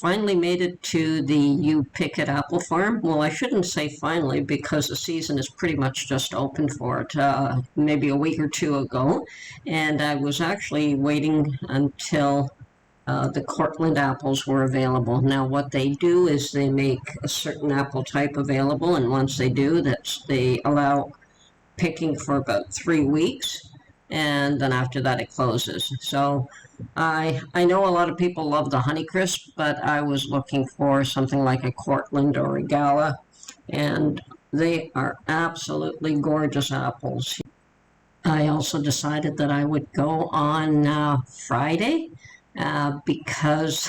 finally made it to the You Pick It apple farm. Well, I shouldn't say finally because the season is pretty much just open for it, maybe a week or two ago. And I was actually waiting until the Cortland apples were available. Now, what they do is they make a certain apple type available, and once they do, they allow picking for about 3 weeks, and then after that it closes. So I know a lot of people love the Honeycrisp, but I was looking for something like a Cortland or a Gala, and they are absolutely gorgeous apples. I also decided that I would go on Friday because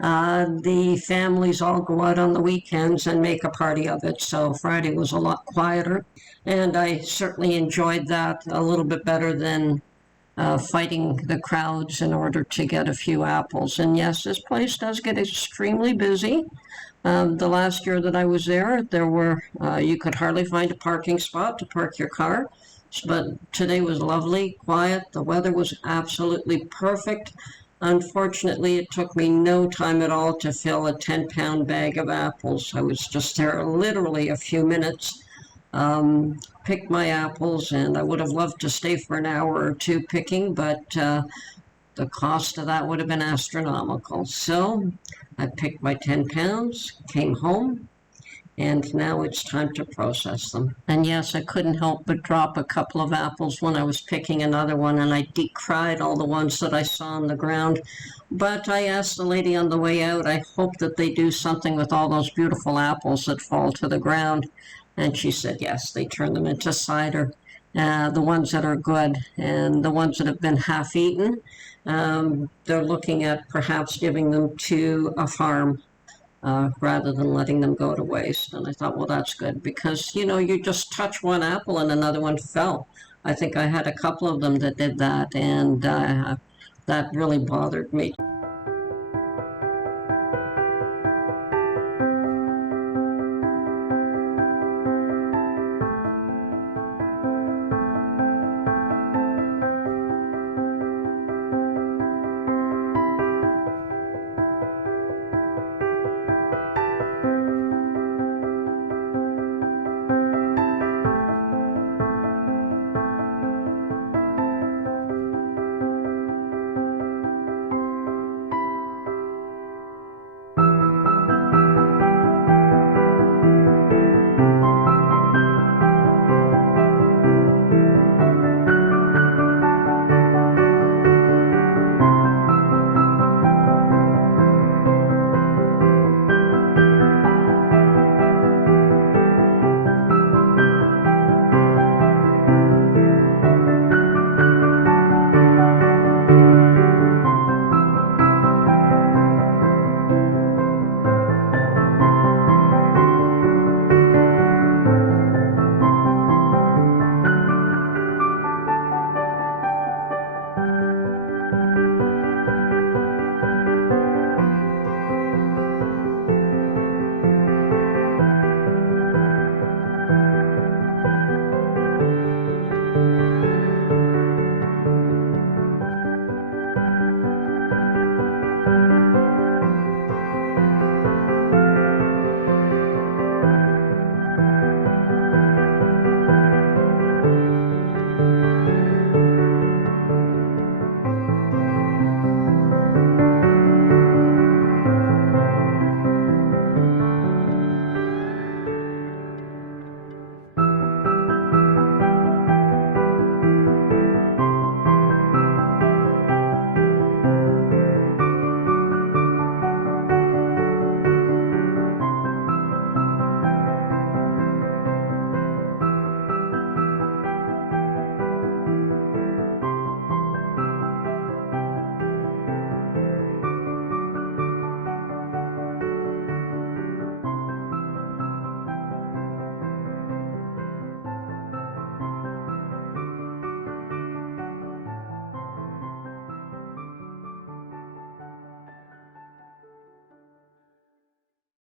the families all go out on the weekends and make a party of it. So Friday was a lot quieter, and I certainly enjoyed that a little bit better than fighting the crowds in order to get a few apples. And yes, this place does get extremely busy. The last year that I was there, you could hardly find a parking spot to park your car. But today was lovely, quiet. The weather was absolutely perfect. Unfortunately, it took me no time at all to fill a 10-pound bag of apples. I was just there literally a few minutes, picked my apples, and I would have loved to stay for an hour or two picking, but the cost of that would have been astronomical. So I picked my 10 pounds, came home, and now it's time to process them. And yes, I couldn't help but drop a couple of apples when I was picking another one, and I decried all the ones that I saw on the ground. But I asked the lady on the way out, I hope that they do something with all those beautiful apples that fall to the ground. And she said, yes, they turn them into cider. The ones that are good, and the ones that have been half-eaten, they're looking at perhaps giving them to a farm rather than letting them go to waste. And I thought, well, that's good, because, you just touch one apple and another one fell. I think I had a couple of them that did that, and that really bothered me.